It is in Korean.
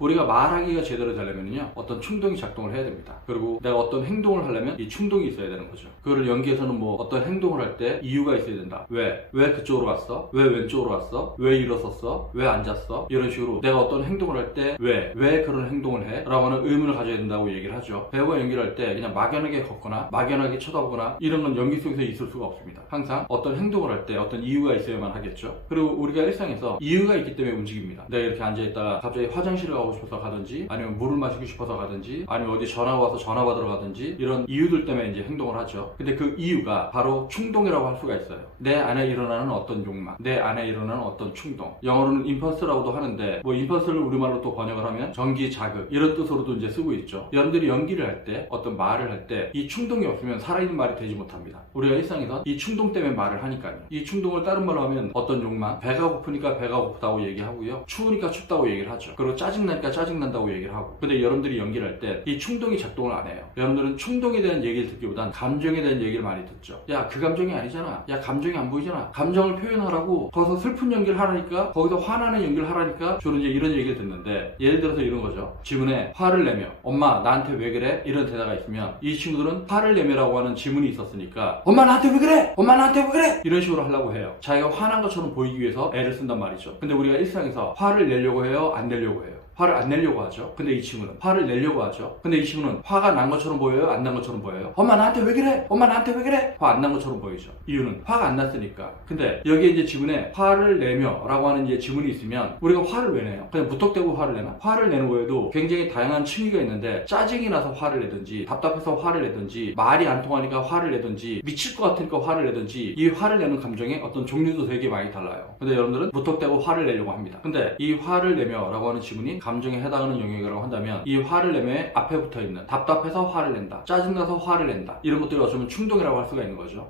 우리가 말하기가 제대로 되려면요 어떤 충동이 작동을 해야 됩니다. 그리고 내가 어떤 행동을 하려면 이 충동이 있어야 되는 거죠. 그거를 연기에서는 뭐 어떤 행동을 할 때 이유가 있어야 된다. 왜 그쪽으로 갔어? 왜 왼쪽으로 갔어? 왜 일어섰어? 왜 앉았어? 이런 식으로 내가 어떤 행동을 할 때 왜 그런 행동을 해? 라고 하는 의문을 가져야 된다고 얘기를 하죠. 배우가 연기를 할 때 그냥 막연하게 걷거나 막연하게 쳐다보거나 이런 건 연기 속에서 있을 수가 없습니다. 항상 어떤 행동을 할 때 어떤 이유가 있어야만 하겠죠. 그리고 우리가 일상에서 이유가 있기 때문에 움직입니다. 내가 이렇게 앉아있다가 갑자기 화장실을 가고 싶어서 가든지 아니면 물을 마시고 싶어서 가든지 아니면 어디 전화가 와서 전화 받으러 가든지 이런 이유들 때문에 이제 행동을 하죠. 근데 그 이유가 바로 충동이라고 할 수가 있어요. 내 안에 일어나는 어떤 욕망, 내 안에 일어나는 어떤 충동. 영어로는 임펄스라고도 하는데 뭐 임펄스를 우리말로 또 번역을 하면 전기 자극 이런 뜻으로도 이제 쓰고 있죠. 여러분들이 연기를 할 때 어떤 말을 할 때 이 충동이 없으면 살아있는 말이 되지 못합니다. 우리가 일상에서 이 충동 때문에 말을 하니까요. 이 충동을 다른 말로 하면 어떤 욕망, 배가 고프니까 배가 고프다고 얘기하고요. 추우니까 춥다고 얘기를 하죠. 그리고 짜증나니까 짜증난다고 얘기를 하고. 근데 여러분들이 연기를 할 때 이 충동이 작동을 안 해요. 여러분들은 충동에 대한 얘기를 듣기보단 감정에 대한 얘기를 많이 듣죠. 야, 그 감정이 아니잖아. 야, 감정이 안 보이잖아. 감정을 표현하라고 거기서 슬픈 연기를 하라니까 거기서 화나는 연기를 하라니까 주로 이제 이런 얘기를 듣는데 예를 들어서 이런 거죠. 지문에 화를 내며 엄마 나한테 왜 그래? 이런 대사가 있으면 이 친구들은 화를 내며라고 하는 지문이 있었으니까 엄마 나한테 왜 그래? 엄마 나한테 왜 그래? 이런 식으로 하려고 해요. 자기가 화난 것처럼 보이기 위해서 애를 쓴단 말이죠. 근데 우리가 일상에서 화를 내려고 해요? 안 내려고 해요? 화를 안 내려고 하죠. 근데 이 친구는 화를 내려고 하죠. 근데 이 친구는 화가 난 것처럼 보여요? 안 난 것처럼 보여요? 엄마 나한테 왜 그래? 엄마 나한테 왜 그래? 화 안 난 것처럼 보이죠. 이유는 화가 안 났으니까. 근데 여기에 이제 지문에 화를 내며 라고 하는 이제 지문이 있으면 우리가 화를 왜 내요? 그냥 무턱대고 화를 내나? 화를 내는 거에도 굉장히 다양한 층위가 있는데 짜증이 나서 화를 내든지 답답해서 화를 내든지 말이 안 통하니까 화를 내든지 미칠 것 같으니까 화를 내든지 이 화를 내는 감정의 어떤 종류도 되게 많이 달라요. 근데 여러분들은 무턱대고 화를 내려고 합니다. 근데 이 화를 내며 라고 하는 지문이 감정에 해당하는 영역이라고 한다면 이 화를 내며의 앞에 붙어있는 답답해서 화를 낸다, 짜증나서 화를 낸다 이런 것들이 어쩌면 충동이라고 할 수가 있는 거죠.